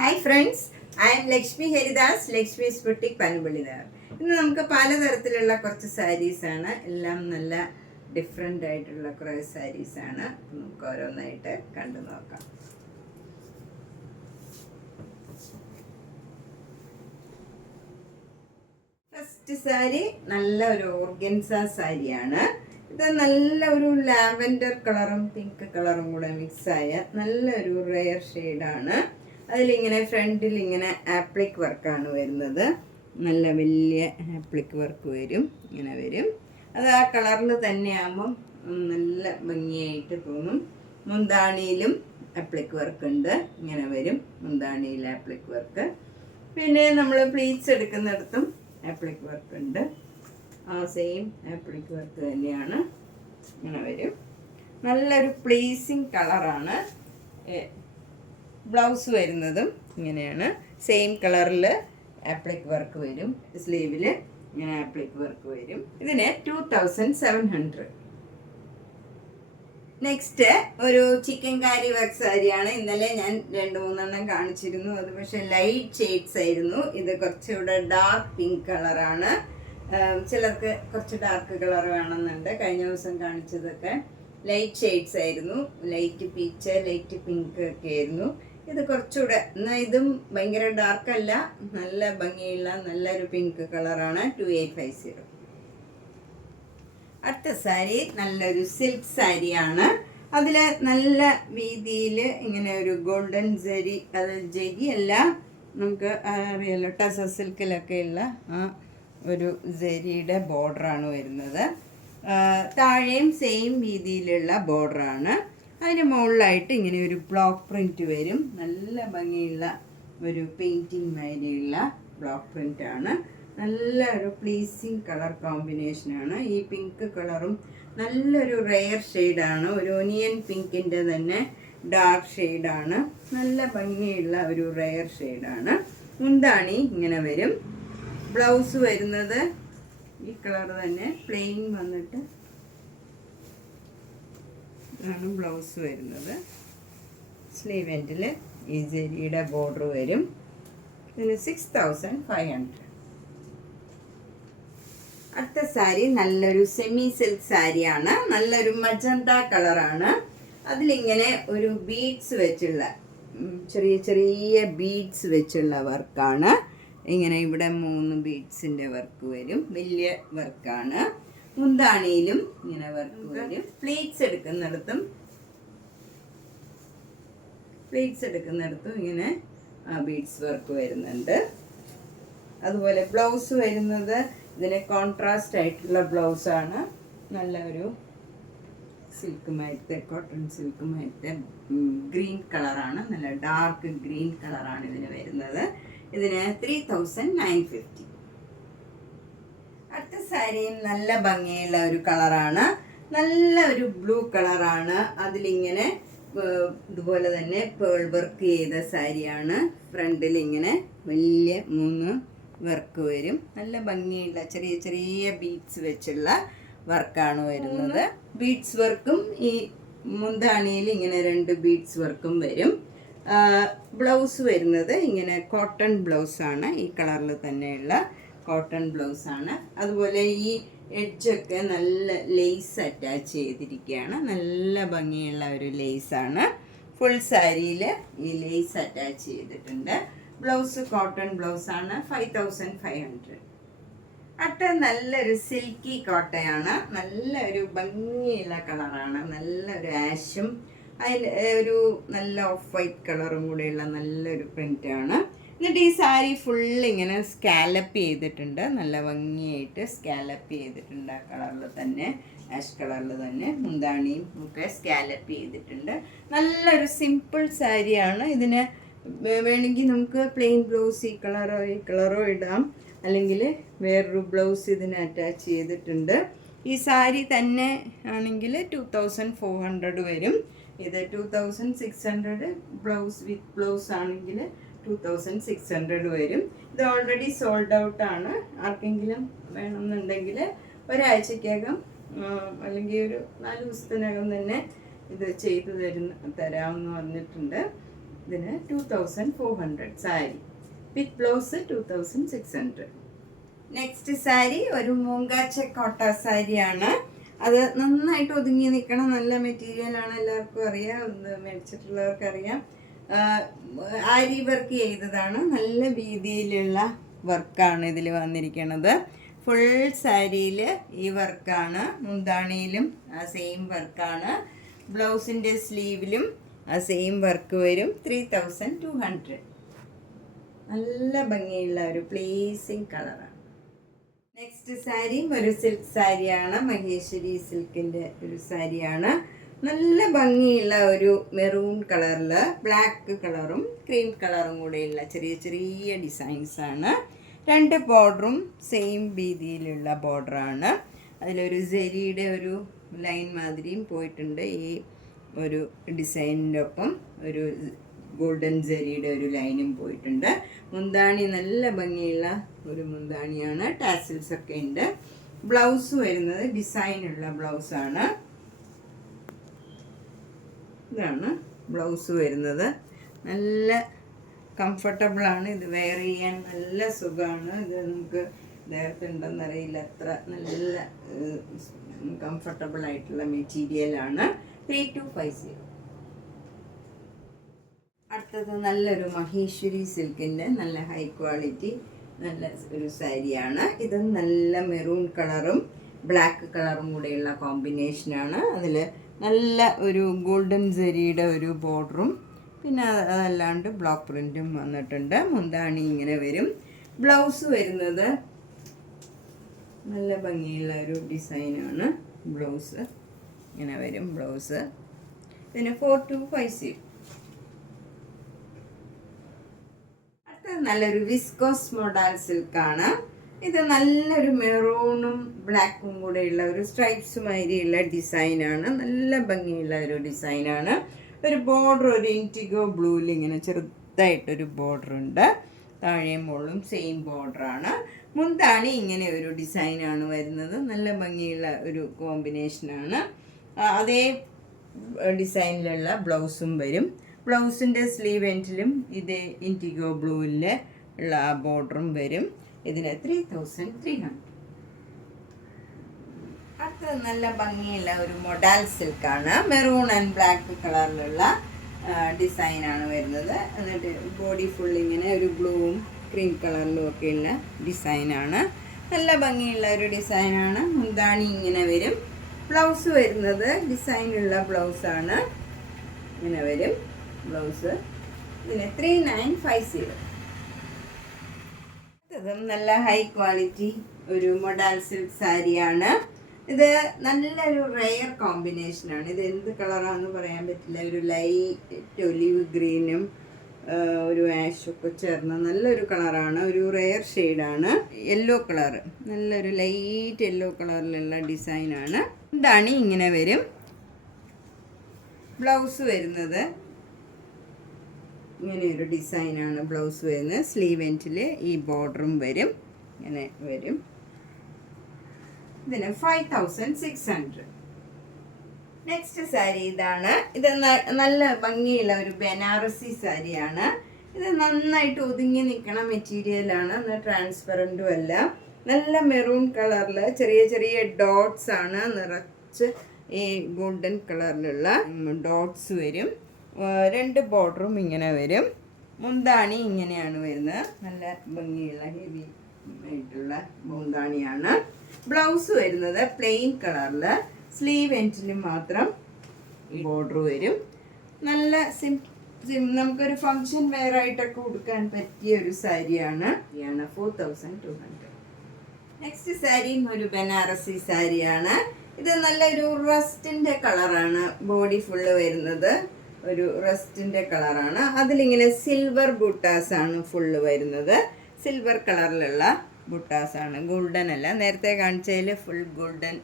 Hi friends, I am Lakshmi Haridas, Lakshmi's boutique പനമ്പള്ളിനാർ. ഇന്ന് നമുക്ക് പലതരത്തിലുള്ള കുറച്ച് സാരീസാണ്. എല്ലാം നല്ല ഡിഫറെൻ്റ് ആയിട്ടുള്ള കുറേ സാരീസാണ്. നമുക്ക് ഓരോന്നായിട്ട് കണ്ടു നോക്കാം. ഫസ്റ്റ് സാരി നല്ല ഒരു ഓർഗൻസ സാരിയാണ്. ഇത് നല്ല ഒരു ലാവൻഡർ കളറും പിങ്ക് കളറും കൂടെ മിക്സായ നല്ലൊരു റെയർ ഷെയ്ഡാണ്. അതിലിങ്ങനെ ഫ്രണ്ടിൽ ഇങ്ങനെ ആപ്ലിക് വർക്കാണ് വരുന്നത്. നല്ല വലിയ ആപ്ലിക് വർക്ക് വരും, ഇങ്ങനെ വരും. അത് ആ കളറിൽ തന്നെയാകുമ്പം നല്ല ഭംഗിയായിട്ട് തോന്നും. മുന്താണിയിലും ആപ്ലിക് വർക്ക് ഉണ്ട്, ഇങ്ങനെ വരും മുന്താണിയിൽ ആപ്ലിക് വർക്ക്. പിന്നെ നമ്മൾ പ്ലീറ്റ്സ് എടുക്കുന്നിടത്തും ആപ്ലിക് വർക്ക് ഉണ്ട്. ആ സെയിം ആപ്ലിക് വർക്ക് തന്നെയാണ്, ഇങ്ങനെ വരും. നല്ലൊരു പ്ലീസിങ് കളറാണ്. ബ്ലൗസ് വരുന്നതും ഇങ്ങനെയാണ്, സെയിം കളറിൽ ആപ്ലിക് വർക്ക് വരും. സ്ലീവിൽ ഇങ്ങനെ ആപ്ലിക് വർക്ക് വരും. ഇതിന് 2700. നെക്സ്റ്റ് ഒരു ചിക്കൻ കാരി വർക്ക് സാരിയാണ്. ഇന്നലെ ഞാൻ 2-3 കാണിച്ചിരുന്നു. അത് പക്ഷേ ലൈറ്റ് ഷെയ്ഡ്സ് ആയിരുന്നു. ഇത് കുറച്ചുകൂടെ ഡാർക്ക് പിങ്ക് കളറാണ്. ചിലർക്ക് കുറച്ച് ഡാർക്ക് കളർ വേണമെന്നുണ്ട്. കഴിഞ്ഞ ദിവസം കാണിച്ചതൊക്കെ ലൈറ്റ് ഷെയ്ഡ്സ് ആയിരുന്നു. ലൈറ്റ് പീച്ച്, ലൈറ്റ് പിങ്ക് ഒക്കെ ആയിരുന്നു. ഇത് കുറച്ചുകൂടെ, എന്നാൽ ഇതും ഭയങ്കര ഡാർക്കല്ല, നല്ല ഭംഗിയുള്ള നല്ലൊരു പിങ്ക് കളറാണ്. 2850. അടുത്ത സാരി നല്ലൊരു സിൽക്ക് സാരിയാണ്. അതിൽ നല്ല വീതിയിൽ ഇങ്ങനെ ഒരു ഗോൾഡൻ ജരി, അത് ജരി അല്ല, നമുക്ക് അറിയാലോ ടസ സിൽക്കിലൊക്കെ ഉള്ള ആ ഒരു ജരിയുടെ ബോർഡറാണ് വരുന്നത്. താഴെയും സെയിം വീതിയിലുള്ള ബോർഡറാണ്. അതിന് മുകളിലായിട്ട് ഇങ്ങനെ ഒരു ബ്ലോക്ക് പ്രിൻറ്റ് വരും. നല്ല ഭംഗിയുള്ള ഒരു പെയിൻറ്റിങ് മാതിരിയുള്ള ബ്ലോക്ക് പ്രിൻ്റാണ്. നല്ല ഒരു പ്ലീസിങ് കളർ കോമ്പിനേഷനാണ്. ഈ പിങ്ക് കളറും നല്ലൊരു റെയർ ഷെയ്ഡാണ്. ഒരു ഒനിയൻ പിങ്കിൻ്റെ തന്നെ ഡാർക്ക് ഷെയ്ഡാണ്. നല്ല ഭംഗിയുള്ള ഒരു റെയർ ഷെയ്ഡാണ്. മുന്താണി ഇങ്ങനെ വരും. ബ്ലൗസ് വരുന്നത് ഈ കളർ തന്നെ, പ്ലെയിൻ വന്നിട്ട് ആണ് ബ്ലൗസ് വരുന്നത്. സ്ലീവ് എൻഡിൽ ഈ ജരിയുടെ ബോർഡർ വരും. ഇതിന് 6500. അടുത്ത സാരി നല്ലൊരു സെമി സിൽക്ക് സാരിയാണ്. നല്ലൊരു മജന്ത കളറാണ്. അതിലിങ്ങനെ ഒരു ബീഡ്സ് വെച്ചുള്ള ചെറിയ ചെറിയ ബീഡ്സ് വെച്ചുള്ള വർക്കാണ്. ഇങ്ങനെ ഇവിടെ 3 ബീഡ്സിൻ്റെ വർക്ക് വരും. വലിയ വർക്കാണ്. മുന്താണിയിലും ഇങ്ങനെ വർക്ക് വരും. പ്ലീറ്റ്സ് എടുക്കുന്നിടത്തും ഇങ്ങനെ ബീഡ്സ് വർക്ക് വരുന്നുണ്ട്. അതുപോലെ ബ്ലൗസ് വരുന്നത് ഇതിന് കോൺട്രാസ്റ്റ് ആയിട്ടുള്ള ബ്ലൗസാണ്. നല്ലൊരു സിൽക്ക് മയത്തെ, കോട്ടൺ സിൽക്ക് മയത്തെ ഗ്രീൻ കളറാണ്. നല്ല ഡാർക്ക് ഗ്രീൻ കളറാണ് ഇതിന് വരുന്നത്. ഇതിന് 3950. അടുത്ത സാരിയും നല്ല ഭംഗിയുള്ള ഒരു കളറാണ്. നല്ല ഒരു ബ്ലൂ കളറാണ്. അതിലിങ്ങനെ ഇതുപോലെ തന്നെ പേൾ വർക്ക് ചെയ്ത സാരിയാണ്. ഫ്രണ്ടിൽ ഇങ്ങനെ വലിയ 3 വർക്ക് വരും. നല്ല ഭംഗിയുള്ള ചെറിയ ചെറിയ ബീഡ്സ് വെച്ചുള്ള വർക്കാണ് വരുന്നത്. ബീഡ്സ് വർക്കും ഈ മുന്താണിയിൽ ഇങ്ങനെ 2 ബീഡ്സ് വർക്കും വരും. ബ്ലൗസ് വരുന്നത് ഇങ്ങനെ കോട്ടൺ ബ്ലൗസാണ്. ഈ കളറിൽ തന്നെയുള്ള കോട്ടൺ ബ്ലൗസാണ്. അതുപോലെ ഈ എഡ്ജൊക്കെ നല്ല ലേസ് അറ്റാച്ച് ചെയ്തിരിക്കുകയാണ്. നല്ല ഭംഗിയുള്ള ഒരു ലേസാണ്. ഫുൾ സാരിയിൽ ഈ ലേസ് അറ്റാച്ച് ചെയ്തിട്ടുണ്ട്. ബ്ലൗസ് കോട്ടൺ ബ്ലൗസാണ്. 5500. അടുത്ത നല്ലൊരു സിൽക്കി കോട്ടയാണ്. നല്ലൊരു ഭംഗിയുള്ള കളറാണ്. നല്ലൊരു ആഷും അതിൽ ഒരു നല്ല ഓഫ് വൈറ്റ് കളറും കൂടെയുള്ള നല്ലൊരു പ്രിൻ്റാണ്. എന്നിട്ട് ഈ സാരി ഫുള്ള് ഇങ്ങനെ സ്കാലപ്പ് ചെയ്തിട്ടുണ്ട്. നല്ല ഭംഗിയായിട്ട് സ്കാലപ്പ് ചെയ്തിട്ടുണ്ട്. ആ കളറിൽ തന്നെ, ആഷ് കളറിൽ തന്നെ മുന്താണിയും ഒക്കെ സ്കാലപ്പ് ചെയ്തിട്ടുണ്ട്. നല്ലൊരു സിമ്പിൾ സാരിയാണ്. ഇതിന് വേണമെങ്കിൽ നമുക്ക് പ്ലെയിൻ ബ്ലൗസ് ഈ കളറോ ഇടാം, അല്ലെങ്കിൽ വേറൊരു ബ്ലൗസ് ഇതിന് അറ്റാച്ച് ചെയ്തിട്ടുണ്ട്. ഈ സാരി തന്നെ ആണെങ്കിൽ 2400 വരും. ഇത് 2600. ബ്ലൗസ് വിത്ത് ബ്ലൗസ് ആണെങ്കിൽ 2600 വരും. ഇത് ഓൾറെഡി സോൾഡ് ഔട്ടാണ്. ആർക്കെങ്കിലും വേണമെന്നുണ്ടെങ്കിൽ ഒരാഴ്ചക്കകം അല്ലെങ്കിൽ ഒരു 4 ദിവസത്തിനകം തന്നെ ഇത് ചെയ്തു തരാമെന്ന് പറഞ്ഞിട്ടുണ്ട്. ഇതിന് 2400 sari with blouse 2600. Next sari ഒരു മൂങ്കാച്ച കോട്ട സാരിയാണ്. അത് നന്നായിട്ട് ഒതുങ്ങി നിൽക്കണം, നല്ല മെറ്റീരിയലാണ്, എല്ലാവർക്കും അറിയാം, മേടിച്ചിട്ടുള്ളവർക്ക് അറിയാം. ആരി വർക്ക് ചെയ്തതാണ്, നല്ല രീതിയിലുള്ള വർക്കാണ് ഇതിൽ വന്നിരിക്കുന്നത്. ഫുൾ സാരിയിൽ ഈ വർക്കാണ്, മുന്താണിയിലും ആ സെയിം വർക്കാണ്, ബ്ലൗസിൻ്റെ സ്ലീവിലും ആ സെയിം വർക്ക് വരും. 3200. നല്ല ഭംഗിയുള്ള ഒരു പ്ലീസിങ് കളറാണ്. നെക്സ്റ്റ് സാരി ഒരു സിൽക്ക് സാരിയാണ്, മഹേശ്വരി സിൽക്കിൻ്റെ ഒരു സാരിയാണ്. നല്ല ഭംഗിയുള്ള ഒരു മെറൂൺ കളറിൽ ബ്ലാക്ക് കളറും ക്രീം കളറും കൂടെയുള്ള ചെറിയ ചെറിയ ഡിസൈൻസാണ്. 2 ബോർഡറും സെയിം രീതിയിലുള്ള ബോർഡറാണ്. അതിലൊരു സെരിയുടെ ഒരു ലൈൻ മാതിരിയും പോയിട്ടുണ്ട്. ഈ ഒരു ഡിസൈനിൻ്റെ ഒപ്പം ഒരു ഗോൾഡൻ സെരിയുടെ ഒരു ലൈനും പോയിട്ടുണ്ട്. മുന്താണി നല്ല ഭംഗിയുള്ള ഒരു മുന്താണിയാണ്, ടാസിൽസ് ഒക്കെ ഉണ്ട്. ബ്ലൗസ് വരുന്നത് ഡിസൈനുള്ള ബ്ലൗസാണ്. ഇതാണ് ബ്ലൗസ് വരുന്നത്. നല്ല കംഫർട്ടബിളാണ്, ഇത് വെയർ ചെയ്യാൻ നല്ല സുഖമാണ്. ഇത് നമുക്ക് നേരത്തെ ഉണ്ടെന്നറിയില്ല, അത്ര നല്ല കംഫർട്ടബിൾ ആയിട്ടുള്ള മെറ്റീരിയലാണ്. 3250. അടുത്തത് നല്ലൊരു മഹേശ്വരി സിൽക്കിൻ്റെ നല്ല ഹൈ ക്വാളിറ്റി നല്ല ഒരു സാരിയാണ്. ഇത് നല്ല മെറൂൺ കളറും ബ്ലാക്ക് കളറും കൂടെയുള്ള കോമ്പിനേഷനാണ്. അതിൽ നല്ല ഒരു ഗോൾഡൻ സെരിയുടെ ഒരു ബോർഡറും പിന്നെ അതല്ലാണ്ട് ബ്ലോക്ക് പ്രിൻറ്റും വന്നിട്ടുണ്ട്. മുന്താണി ഇങ്ങനെ വരും. ബ്ലൗസ് വരുന്നത് നല്ല ഭംഗിയുള്ള ഒരു ഡിസൈനാണ്. ബ്ലൗസ് ഇങ്ങനെ വരും. ബ്ലൗസ് പിന്നെ 4250. നല്ലൊരു വിസ്കോസ് മോഡൽ സിൽക്കാണ്. ഇത് നല്ലൊരു മെറൂണും ബ്ലാക്കും കൂടെയുള്ള ഒരു സ്ട്രൈപ്സ് മാതിരിയുള്ള ഡിസൈനാണ്. നല്ല ഭംഗിയുള്ള ഒരു ഡിസൈനാണ്. ഒരു ബോർഡർ ഒരു ഇൻറ്റിഗോ ബ്ലൂവിൽ ഇങ്ങനെ ചെറുതായിട്ടൊരു ബോർഡർ ഉണ്ട്. താഴെയും മുകളിലും സെയിം ബോർഡറാണ്. മുന്താണി ഇങ്ങനെ ഒരു ഡിസൈനാണ് വരുന്നത്. നല്ല ഭംഗിയുള്ള ഒരു കോമ്പിനേഷനാണ്. അതേ ഡിസൈനിലുള്ള ബ്ലൗസും വരും. ബ്ലൗസിൻ്റെ സ്ലീവ് എൻഡിലും ഇതേ ഇൻറ്റിഗോ ബ്ലൂവിൽ ഉള്ള ആ ബോർഡറും വരും. ഇതിന് 3300. അടുത്തത് നല്ല ഭംഗിയുള്ള ഒരു മൊഡാൽ സിൽക്കാണ്. മെറൂൺ ആൻഡ് ബ്ലാക്ക് കളറിലുള്ള ഡിസൈനാണ് വരുന്നത്. എന്നിട്ട് ബോഡി ഫുൾ ഇങ്ങനെ ഒരു ബ്ലൂവും ക്രീം കളറിലും ഒക്കെയുള്ള ഡിസൈനാണ്. നല്ല ഭംഗിയുള്ള ഒരു ഡിസൈനാണ്. മുന്താണി ഇങ്ങനെ വരും. ബ്ലൗസ് വരുന്നത് ഡിസൈനുള്ള ബ്ലൗസാണ്. ഇങ്ങനെ വരും ബ്ലൗസ്. ഇതിന് 3950. ഇതും നല്ല ഹൈ ക്വാളിറ്റി ഒരു മൊഡാൽ സിൽക്ക് സാരിയാണ്. ഇത് നല്ലൊരു റെയർ കോമ്പിനേഷനാണ്. ഇത് എന്ത് കളറാണെന്ന് പറയാൻ പറ്റില്ല. ഒരു ലൈറ്റ് ഒലിവ് ഗ്രീനും ഒരു ആഷൊക്കെ ചേർന്ന നല്ലൊരു കളറാണ്. ഒരു റെയർ ഷെയ്ഡാണ്. യെല്ലോ കളറ്, നല്ലൊരു ലൈറ്റ് യെല്ലോ കളറിലുള്ള ഡിസൈനാണ്. ഇതാണ് ഇങ്ങനെ വരും. ബ്ലൗസ് വരുന്നത് ഇങ്ങനെ ഒരു ഡിസൈനാണ് ബ്ലൗസ് വരുന്നത്. സ്ലീവ് എൻഡിൽ ഈ ബോർഡറും വരും. ഇങ്ങനെ വരും. ഇതിന് 5600. നെക്സ്റ്റ് സാരി ഇതാണ്. ഇത് നല്ല ഭംഗിയുള്ള ഒരു ബനാറസി സാരിയാണ്. ഇത് നന്നായിട്ട് ഒതുങ്ങി നിൽക്കണ മെറ്റീരിയലാണ്. ട്രാൻസ്പെറൻറ്റും അല്ല. നല്ല മെറൂൺ കളറിൽ ചെറിയ ചെറിയ ഡോട്ട്സ് ആണ്. നിറച്ച് ഈ ഗോൾഡൻ കളറിലുള്ള ഡോട്ട്സ് വരും. 2 ബോർഡറും ഇങ്ങനെ വരും. മുന്താണി ഇങ്ങനെയാണ് വരുന്നത്. നല്ല ഭംഗിയുള്ള ഹെവി ആയിട്ടുള്ള മുന്താണിയാണ്. ബ്ലൗസ് വരുന്നത് പ്ലെയിൻ കളറിൽ സ്ലീവ് എൻഡിൽ മാത്രം ബോർഡർ വരും. നല്ല നമുക്കൊരു ഫങ്ഷൻ വെയർ ആയിട്ടൊക്കെ കൊടുക്കാൻ പറ്റിയ ഒരു സാരിയാണ്. 4200. നെക്സ്റ്റ് സാരിയും ഒരു ബനാറസി സാരിയാണ്. ഇത് നല്ലൊരു റസ്റ്റിൻ്റെ കളറാണ്. ബോഡി ഫുള്ള് വരുന്നത് ഒരു റസ്റ്റിൻ്റെ കളറാണ്. അതിലിങ്ങനെ സിൽവർ ബുട്ടാസാണ് ഫുള്ള് വരുന്നത്. സിൽവർ കളറിലുള്ള ബുട്ടാസാണ്, ഗോൾഡൻ അല്ല. നേരത്തെ കാണിച്ചതിൽ ഫുൾ ഗോൾഡൻ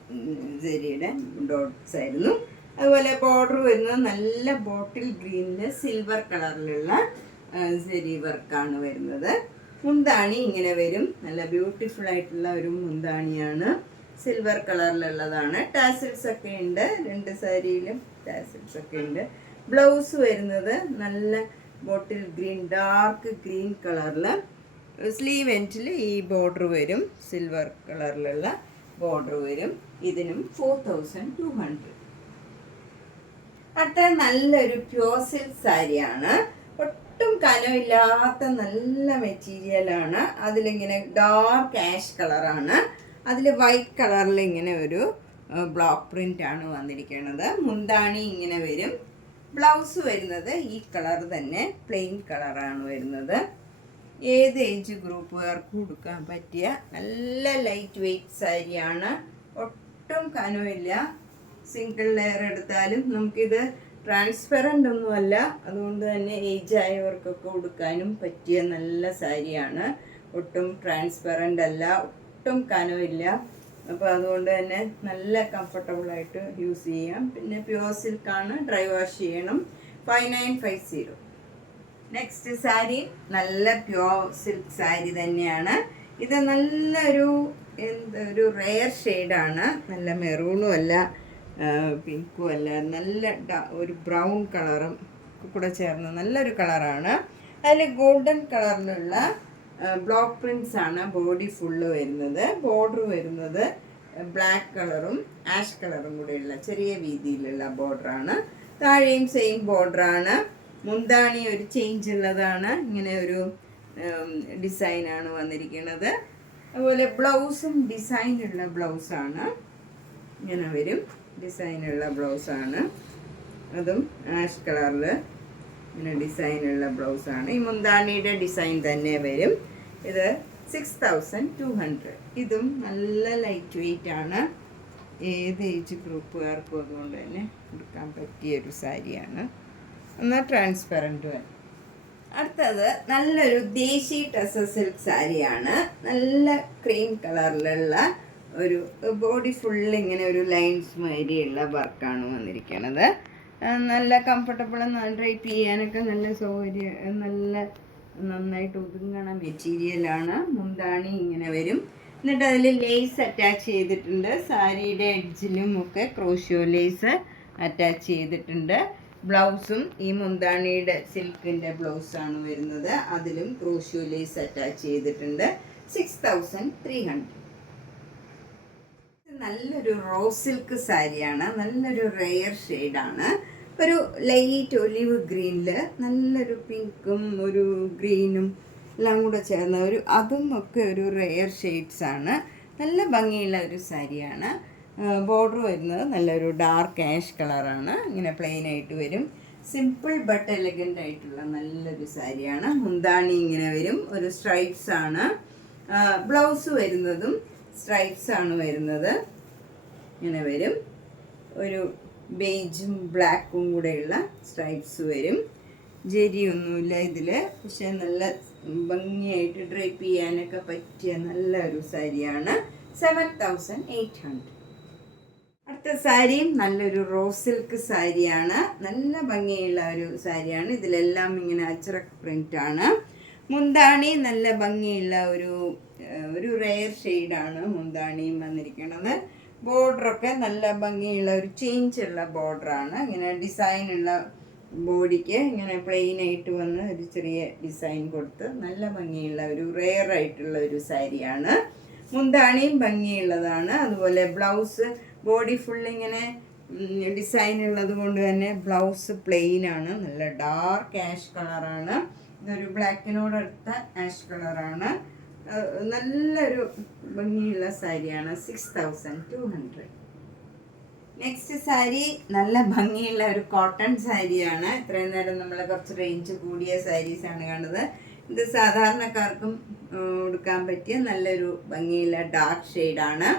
ജെരിയുടെ ഡോട്ട്സ് ആയിരുന്നു. അതുപോലെ ബോർഡർ വരുന്നത് നല്ല ബോട്ടിൽ ഗ്രീനിൽ സിൽവർ കളറിലുള്ള ജെരി വർക്കാണ് വരുന്നത്. മുന്താണി ഇങ്ങനെ വരും. നല്ല ബ്യൂട്ടിഫുൾ ആയിട്ടുള്ള ഒരു മുന്താണിയാണ്. സിൽവർ കളറിലുള്ളതാണ്. ടാസിൽസ് ഒക്കെ ഉണ്ട്. 2 സാരിയിലും ടാസിൽസ് ഒക്കെ ഉണ്ട്. ബ്ലൗസ് വരുന്നത് നല്ല ബോട്ടിൽ ഗ്രീൻ, ഡാർക്ക് ഗ്രീൻ കളറിൽ സ്ലീവ് എൻഡിൽ ഈ ബോർഡർ വരും, സിൽവർ കളറിലുള്ള ബോർഡർ വരും. ഇതിനും 4200. അടുത്ത നല്ലൊരു പ്യൂർ സിൽക്ക് സാരിയാണ്. ഒട്ടും കനമില്ലാത്ത നല്ല മെറ്റീരിയലാണ്. അതിലിങ്ങനെ ഡാർക്ക് ആഷ് കളറാണ്. അതിൽ വൈറ്റ് കളറിൽ ഇങ്ങനെ ഒരു ബ്ലോക്ക് പ്രിൻ്റ് ആണ് വന്നിരിക്കുന്നത്. മുന്താണി ഇങ്ങനെ വരും. ബ്ലൗസ് വരുന്നത് ഈ കളർ തന്നെ, പ്ലെയിൻ കളറാണ് വരുന്നത്. ഏത് ഏജ് ഗ്രൂപ്പുകാർക്കും കൊടുക്കാൻ പറ്റിയ നല്ല ലൈറ്റ് വെയ്റ്റ് സാരിയാണ്. ഒട്ടും കനമില്ല. സിംഗിൾ ലെയർ എടുത്താലും നമുക്കിത് ട്രാൻസ്പെറൻ്റ് ഒന്നുമല്ല. അതുകൊണ്ട് തന്നെ ഏജ് ആയവർക്കൊക്കെ കൊടുക്കാനും പറ്റിയ നല്ല സാരിയാണ്. ഒട്ടും ട്രാൻസ്പെറൻ്റ് അല്ല, ഒട്ടും കനമില്ല. അപ്പോൾ അതുകൊണ്ട് തന്നെ നല്ല കംഫർട്ടബിളായിട്ട് യൂസ് ചെയ്യാം. പിന്നെ പ്യുവർ സിൽക്കാണ്, ഡ്രൈ വാഷ് ചെയ്യണം. 5950. നെക്സ്റ്റ് സാരി നല്ല പ്യുവർ സിൽക്ക് സാരി തന്നെയാണ്. ഇത് നല്ലൊരു ഒരു റെയർ ഷെയ്ഡാണ്. നല്ല മെറൂണും അല്ല, പിങ്കും അല്ല, നല്ല ഒരു ബ്രൗൺ കളറും കൂടെ ചേർന്ന് നല്ലൊരു കളറാണ്. അതിൽ ഗോൾഡൻ കളറിലുള്ള ബ്ലോക്ക് പ്രിൻസ് ആണ് ബോഡി ഫുള്ള് വരുന്നത്. ബോർഡർ വരുന്നത് ബ്ലാക്ക് കളറും ആഷ് കളറും കൂടെയുള്ള ചെറിയ വീതിയിലുള്ള ബോർഡറാണ്. താഴെയും സെയിം ബോർഡറാണ്. മുന്താണി ഒരു ചേഞ്ച് ഉള്ളതാണ്. ഇങ്ങനെ ഒരു ഡിസൈനാണ് വന്നിരിക്കുന്നത്. അതുപോലെ ബ്ലൗസും ഡിസൈനുള്ള ബ്ലൗസാണ്. ഇങ്ങനെ വരും, ഡിസൈനുള്ള ബ്ലൗസാണ്. അതും ആഷ് കളറിൽ ഇങ്ങനെ ഡിസൈനുള്ള ബ്ലൗസാണ്. ഈ മുന്താണിയുടെ ഡിസൈൻ തന്നെ വരും. ഇത് 6200. ഇതും നല്ല ലൈറ്റ് വെയ്റ്റ് ആണ്. ഏത് ഏജ് ഗ്രൂപ്പുകാർക്കും അതുകൊണ്ട് തന്നെ എടുക്കാൻ പറ്റിയൊരു സാരിയാണ്. എന്നാൽ ട്രാൻസ്പെറൻറ്റും. അടുത്തത് നല്ലൊരു ദേശി ടസർ സിൽക്ക് സാരിയാണ്. നല്ല ക്രീം കളറിലുള്ള ഒരു ബോഡി ഫുള്ള് ഇങ്ങനെ ഒരു ലൈൻസ് മാതിരിയുള്ള വർക്കാണ് വന്നിരിക്കുന്നത്. നല്ല കംഫർട്ടബിൾ, ഡ്രൈപ്പ് ചെയ്യാനൊക്കെ നല്ല സൗകര്യം, നല്ല നന്നായിട്ട് ഒതുങ്ങണ മെറ്റീരിയലാണ്. മുന്താണി ഇങ്ങനെ വരും. എന്നിട്ട് അതിൽ ലേസ് അറ്റാച്ച് ചെയ്തിട്ടുണ്ട്. സാരിയുടെ എഡ്ജിലും ഒക്കെ ക്രോഷ്യോ ലേസ് അറ്റാച്ച് ചെയ്തിട്ടുണ്ട്. ബ്ലൗസും ഈ മുന്താണിയുടെ സിൽക്കിൻ്റെ ബ്ലൗസാണ് വരുന്നത്. അതിലും ക്രോഷ്യോ ലേസ് അറ്റാച്ച് ചെയ്തിട്ടുണ്ട്. 6300. നല്ലൊരു റോസ് സിൽക്ക് സാരിയാണ്. നല്ലൊരു റെയർ ഷെയ്ഡാണ്. ഒരു ലൈറ്റ് ഒലിവ് ഗ്രീനിൽ നല്ലൊരു പിങ്കും ഒരു ഗ്രീനും എല്ലാം കൂടെ ചേർന്ന അതും ഒക്കെ ഒരു റെയർ ഷെയ്ഡ്സാണ്. നല്ല ഭംഗിയുള്ള ഒരു സാരിയാണ്. ബോർഡർ വരുന്നത് നല്ലൊരു ഡാർക്ക് ആഷ് കളറാണ്. ഇങ്ങനെ പ്ലെയിൻ ആയിട്ട് വരും. സിമ്പിൾ ബട്ട് എലഗൻ്റ് ആയിട്ടുള്ള നല്ലൊരു സാരിയാണ്. മുന്താണി ഇങ്ങനെ വരും. ഒരു സ്ട്രൈപ്സ് ആണ്. ബ്ലൗസ് വരുന്നതും സ്ട്രൈപ്സ് ആണ് വരുന്നത്. ഇങ്ങനെ വരും. ഒരു ബേജും ബ്ലാക്കും കൂടെയുള്ള സ്ട്രൈപ്സ് വരും. ജെരിയൊന്നുമില്ല ഇതിൽ. പക്ഷെ നല്ല ഭംഗിയായിട്ട് ഡ്രൈപ്പ് ചെയ്യാനൊക്കെ പറ്റിയ നല്ലൊരു സാരിയാണ്. 7800. അടുത്ത സാരിയും നല്ലൊരു റോസ് സിൽക്ക് സാരിയാണ്. നല്ല ഭംഗിയുള്ള ഒരു സാരിയാണ്. ഇതിലെല്ലാം ഇങ്ങനെ അച്ചറക് പ്രിൻ്റാണ്. മുന്താണി നല്ല ഭംഗിയുള്ള ഒരു റെയർ ഷെയ്ഡാണ് മുന്താണിയും വന്നിരിക്കുന്നത്. ബോർഡറൊക്കെ നല്ല ഭംഗിയുള്ള ഒരു ചേഞ്ച് ഉള്ള ബോർഡറാണ്. ഇങ്ങനെ ഡിസൈനുള്ള ബോഡിക്ക് ഇങ്ങനെ പ്ലെയിൻ ആയിട്ട് വന്ന് ഒരു ചെറിയ ഡിസൈൻ കൊടുത്ത് നല്ല ഭംഗിയുള്ള ഒരു റെയർ ആയിട്ടുള്ള ഒരു സാരിയാണ്. മുന്താണിയും ഭംഗിയുള്ളതാണ്. അതുപോലെ ബ്ലൗസ് ബോഡി ഫുൾ ഇങ്ങനെ ഡിസൈൻ ഉള്ളത് കൊണ്ട് തന്നെ ബ്ലൗസ് പ്ലെയിൻ ആണ്. നല്ല ഡാർക്ക് ആഷ് കളറാണ്. ഇതൊരു ബ്ലാക്കിനോടടുത്ത ആഷ് കളറാണ്. നല്ലൊരു ഭംഗിയുള്ള സാരിയാണ്. 6200. നെക്സ്റ്റ് സാരി നല്ല ഭംഗിയുള്ള ഒരു കോട്ടൺ സാരിയാണ്. ഇത്രയും നേരം നമ്മൾ കുറച്ച് റേഞ്ച് കൂടിയ സാരീസാണ് കണ്ടത്. ഇത് സാധാരണക്കാർക്കും ഉടുക്കാൻ പറ്റിയ നല്ലൊരു ഭംഗിയുള്ള ഡാർക്ക് ഷെയ്ഡാണ്.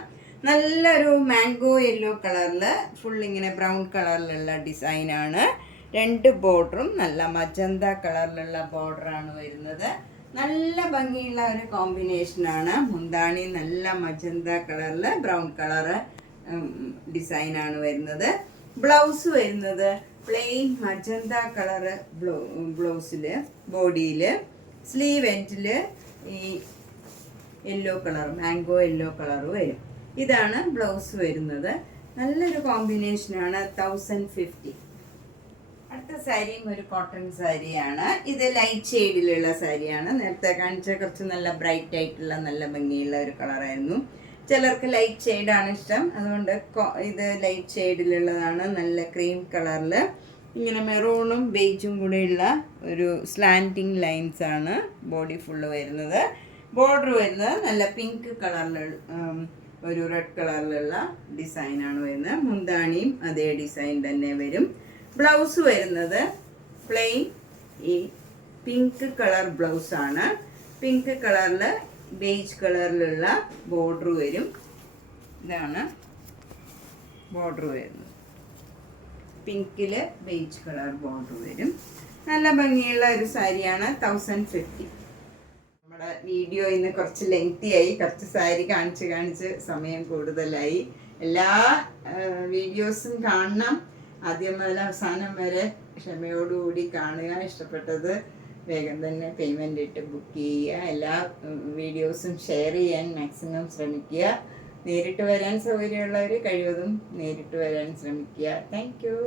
നല്ലൊരു മാംഗോ യെല്ലോ കളറിൽ ഫുൾ ഇങ്ങനെ ബ്രൗൺ കളറിലുള്ള ഡിസൈനാണ്. 2 ബോർഡറും നല്ല മജന്ത കളറിലുള്ള ബോർഡറാണ് വരുന്നത്. നല്ല ഭംഗിയുള്ള ഒരു കോമ്പിനേഷനാണ്. മുന്താണി നല്ല മജന്ത കളറിൽ ബ്രൗൺ കളറ് ഡിസൈനാണ് വരുന്നത്. ബ്ലൗസ് വരുന്നത് പ്ലെയിൻ മജന്ത കളറ് ബ്ലൗസിൽ ബോഡിയിൽ സ്ലീവ് എൻഡിൽ ഈ yellow colour mango yellow colour വരും. ഇതാണ് ബ്ലൗസ് വരുന്നത്. നല്ലൊരു കോമ്പിനേഷനാണ്. 1050. അടുത്ത സാരിയും ഒരു കോട്ടൺ സാരിയാണ്. ഇത് ലൈറ്റ് ഷെയ്ഡിലുള്ള സാരിയാണ്. നേരത്തെ കാണിച്ച കുറച്ച് നല്ല ബ്രൈറ്റ് ആയിട്ടുള്ള നല്ല ഭംഗിയുള്ള ഒരു കളറായിരുന്നു. ചിലർക്ക് ലൈറ്റ് ഷെയ്ഡാണ് ഇഷ്ടം, അതുകൊണ്ട് ഇത് ലൈറ്റ് ഷെയ്ഡിലുള്ളതാണ്. നല്ല ക്രീം കളറിൽ ഇങ്ങനെ മെറൂണും ബേജും കൂടെയുള്ള ഒരു സ്ലാൻറ്റിങ് ലൈൻസ് ആണ് ബോഡി ഫുള്ള് വരുന്നത്. ബോർഡർ വരുന്നത് നല്ല പിങ്ക് കളറിൽ ഒരു റെഡ് കളറിലുള്ള ഡിസൈനാണ് വരുന്നത്. മുന്താണിയും അതേ ഡിസൈൻ തന്നെ വരും. ബ്ലൗസ് വരുന്നത് പ്ലെയിൻ ഈ പിങ്ക് കളർ ബ്ലൗസാണ്. പിങ്ക് കളറിൽ ബേജ് കളറിലുള്ള ബോർഡർ വരും. ഇതാണ് ബോർഡർ വരുന്നത്. പിങ്കിൽ ബേജ് കളർ ബോർഡർ വരും. നല്ല ഭംഗിയുള്ള ഒരു സാരിയാണ്. 1050. നമ്മുടെ വീഡിയോ ഇന്ന് കുറച്ച് ലെങ്തി ആയി. കുറച്ച് സാരി കാണിച്ച് സമയം കൂടുതലായി. എല്ലാ വീഡിയോസും കാണണം. ആദ്യം മുതൽ അവസാനം വരെ ക്ഷമയോടുകൂടി കാണുക. ഇഷ്ടപ്പെട്ടത് വേഗം തന്നെ പേയ്മെൻ്റ് ഇട്ട് ബുക്ക് ചെയ്യുക. എല്ലാ വീഡിയോസും ഷെയർ ചെയ്യാൻ മാക്സിമം ശ്രമിക്കുക. നേരിട്ട് വരാൻ സൗകര്യമുള്ളവർ കഴിവതും നേരിട്ട് വരാൻ ശ്രമിക്കുക. Thank you.